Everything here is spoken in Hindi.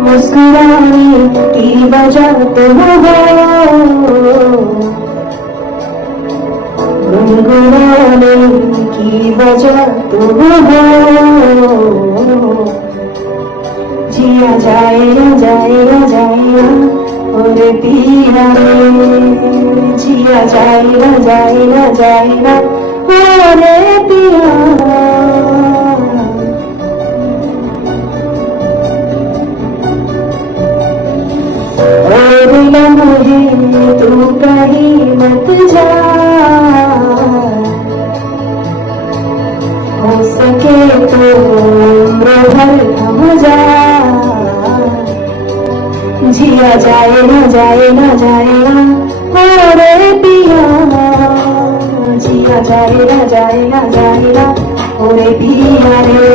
मुस्कुराने की वजह तुम हो, गुनगुनाने की वजह तुम हो। जिया जाए ना जाए ना जाए ना और पिया रे, जिया जाए ना जाए ना जाए ना और पिया। और लम्हे तू कहीं मत जा, हो सके तो उम्र भर थम जा। जिया जाए ना जाए ना जाए ना और पिया, जिया जाए ना जाए ना जाए ना और पिया रे।